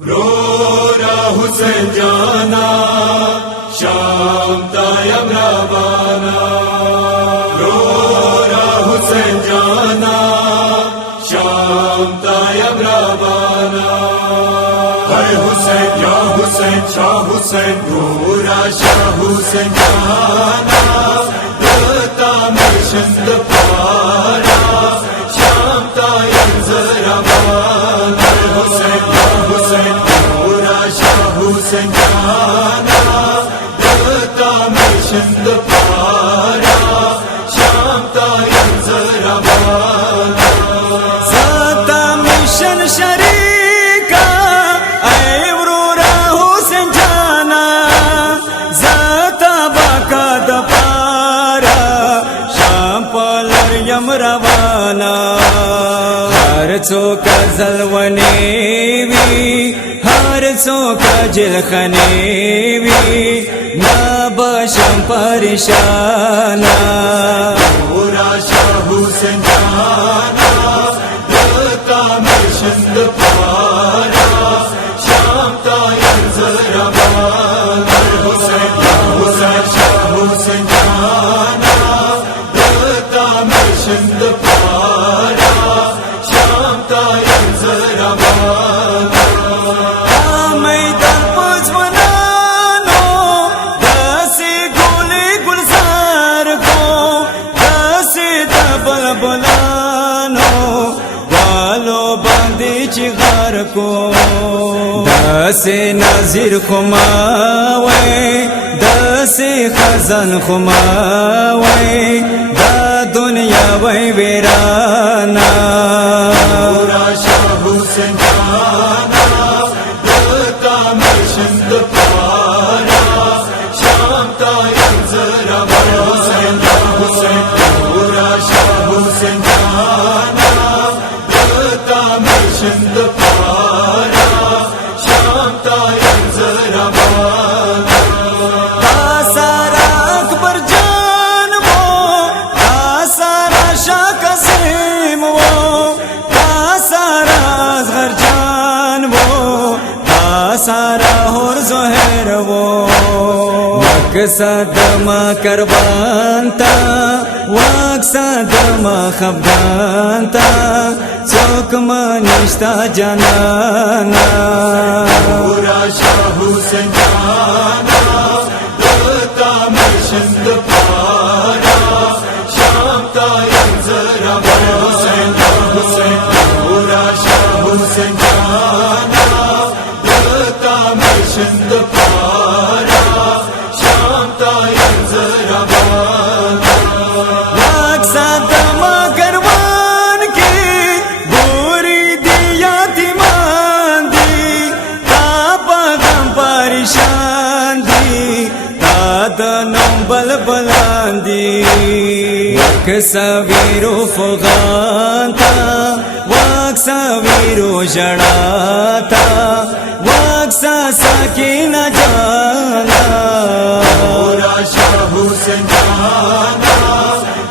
रोरा हुसैन जाना शाम तायम रवाना। रोरा हुसैन जाना शाम तायम रवाना। हर हुसैन या हुसैन शाह हुसैन रोरा शाह हुसैन जाना। दता में शंद पारा शाम तायम रवाना। हुसैन या हुसैन रोरा शाह हुसैन जाना। दता में शंद पारा शाम तायम रवाना। साता मिशन शरीका ऐवरोरा हुसैन जाना। जाता बाका दपारा शाम पलर यम रवाना। हर चौका जलवनेवी हर चौका जिलखनेवी ना बशम परेशाना। रोरा शाह हुसैन जाना। दता में शंद पारा शाम तायम रवाना। हुसैन या हुसैन शाह हुसैन जाना। दता में शंद पारा शाम तायम रवाना। मैदान पुजमनानो दसे गोले गुलजार को दसे दबल बुलानो वालो बांधे चिगार को। दसे नजीर खुमावे दसे खजन खुमावे दा दुनिया वही वीराना। रोरा शाह हुसैन जाना। दता में शंद पारा शाम तायम रवाना। हुसैन या हुसैन रोरा शाह हुसैन जाना। दता में शंद पारा शाम तायम रवाना। आसारा अकबर जान वो आसारा शाह कसीम वो आसारा असगर जान वो आसारा और जोहर वो। मकसद मा करवानता मकसद मा खबदानता चौक मनिश्ता जनाना। रोरा शाह हुसैन जाना। दता में शंद पारा शाम तायम रवाना। हुसैन या हुसैन रोरा शाह हुसैन जाना। दता में शंद पारा शाम तायम रवाना। मकसद मा करवान की बुरी दिया थी मांदी तापा गम परेशान दी तादनम बल बलांदी। सवीरो फुगानता वक्सा वीरो जड़ाता वक्सा सकीना जाना। रोरा शाह हुसैन जाना।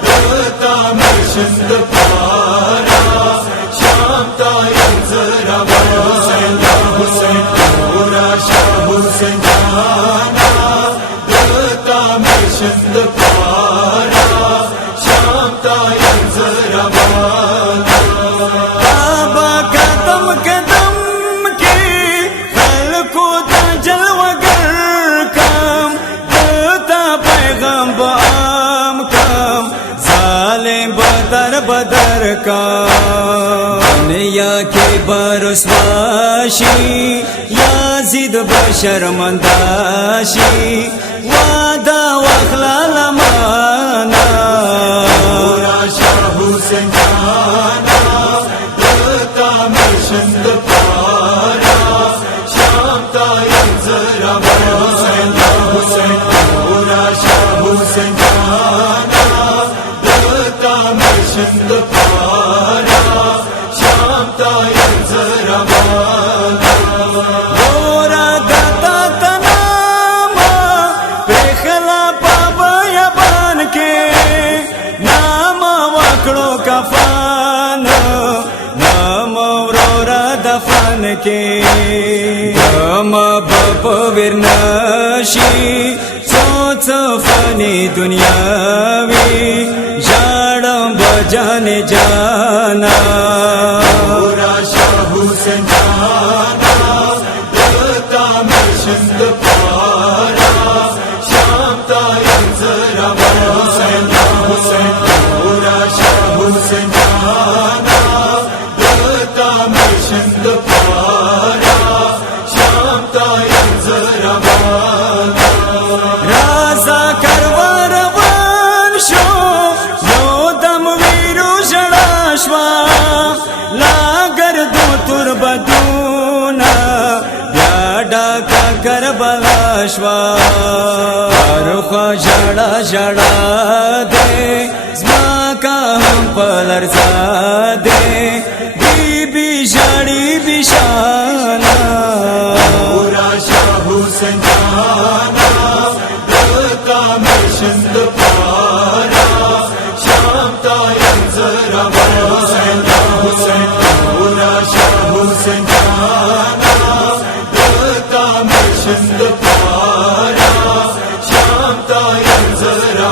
दता में शंद पारा शाम तायम रवाना। हुसैन या हुसैन रोरा शाह हुसैन जाना। दता में शंद पारा शाम तायम रवाना। बाबा कदम कदम की खल्को ता जलवगर कम देता पैगम बाम कम जालिम बदर बदर कम। दुनिया के बरसवाशी याजिद बशर्मंदाशी वादा वखला लमाना। रोरा शाह हुसैन जाना। दता में शंद पारा शाम तायम रवाना। हुसैन या हुसैन रोरा शाह हुसैन जाना। दता में शंद पारा शाम तायम रवाना। गोरा दता तनामा प्रेखला पाबया बान के नाम वकड़ो कफान नाम रोरा दफन के। फनी दुनियावी जाड़म बजाने जाना पूरा शाह हुसैन जाना दत्ता मिशंद पारा शाम तायन जरा हुसैन हुसैन पूरा शाह हुसैन जाना दत्ता मिशंद पारा शाम तायन जरा राजा करवर वंशो योदम वीरु जड़ाश्वा लागर दो तुरबदूना ब्याडा का करबलाश्वा रुखा जड़ा जड़ा दे जमा का हम पलर दे बीबी जड़ी बिशाना पूरा शाह हुसैन जाना दत्ता मिशंद पारा शाम तायन जरा हुसैन हुसैन पूरा शाह हुसैन जाना दत्ता मिशंद पारा शाम तायन जरा